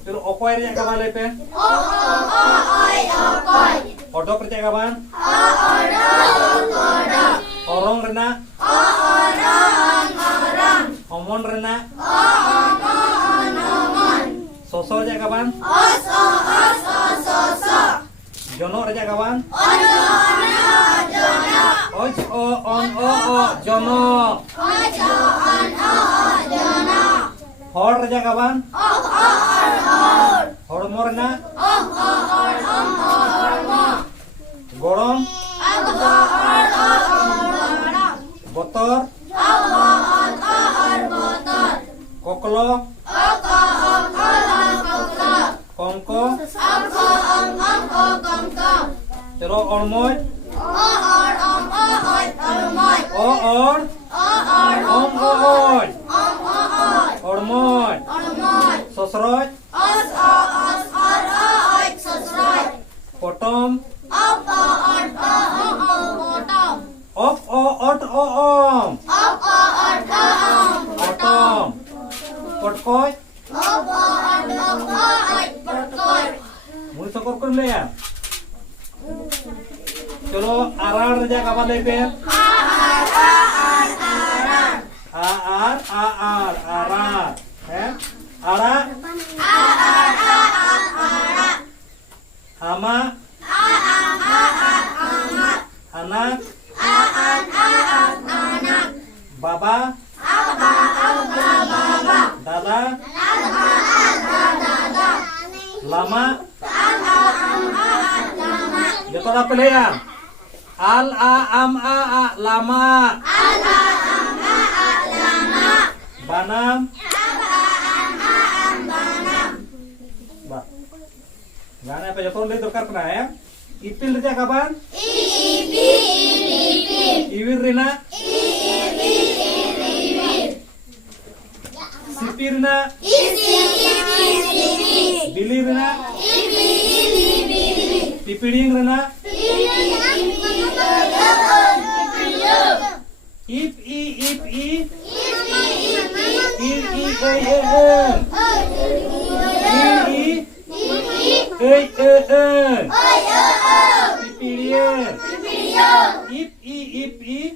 Pero okoy rejak kapan lepe? Odok rejak kapan? Orong rena? Omon rena? Soso rejak kapan? Jono rejak kapan? Oj o on o jono. Hor rejak kapan? Hormo rena? Gorong? Botor? Koklo? Kongko? Pero ormoy? Or? Om oy? Ormoy? Sosroy? Potom? Op o ot o om? Otom? Potkoy? Muli sokor kun ya? Chalo arar rejak kapan lepe? Arar. Ara? Ama? Anak? Baba? Dada? Lama? Jatuh apa pilihan? Lama. Banam? Gana apa jatuh udah tukar kena ya? Ipil rejak kapan? Iwir rina? Sipir rina? Bili rina? Pipiring rina? Ip i Pipirian. Ip i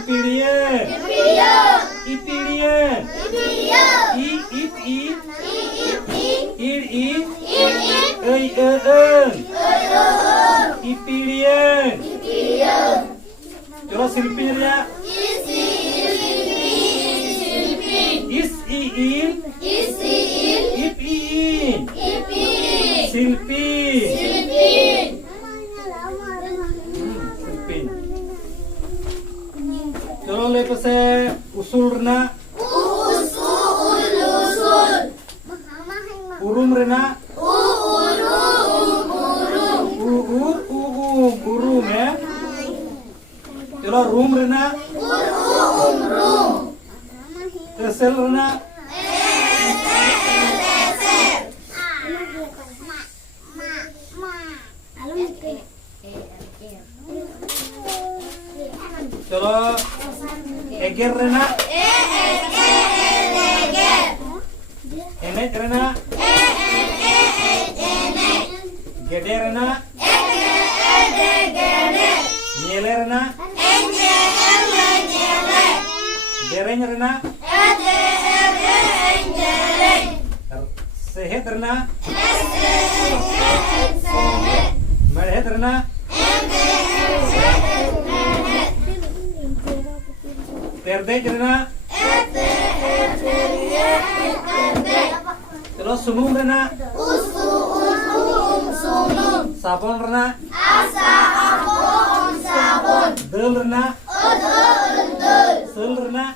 Pipirian. Ipirian. Ipirian. Terus silpirnya? Is-iin. Ip-iin. Silpin. Silpin. Terus lepase usul rena? Urum rena? Urum ya? Terus rum rena? Tesel rena? Terus eger rena? Enek rena? Gede rena? Nyele rena? Dereng rena? Sehet rena? Merhet rena? Terdek rena? Terus sumum rena? Sabon rena? Del rena? Sel rena?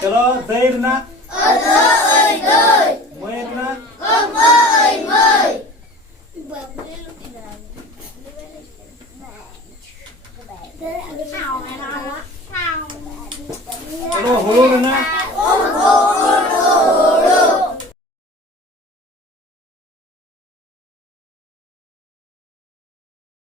Kalau day rena? Moy rena? Kalau hulu rena?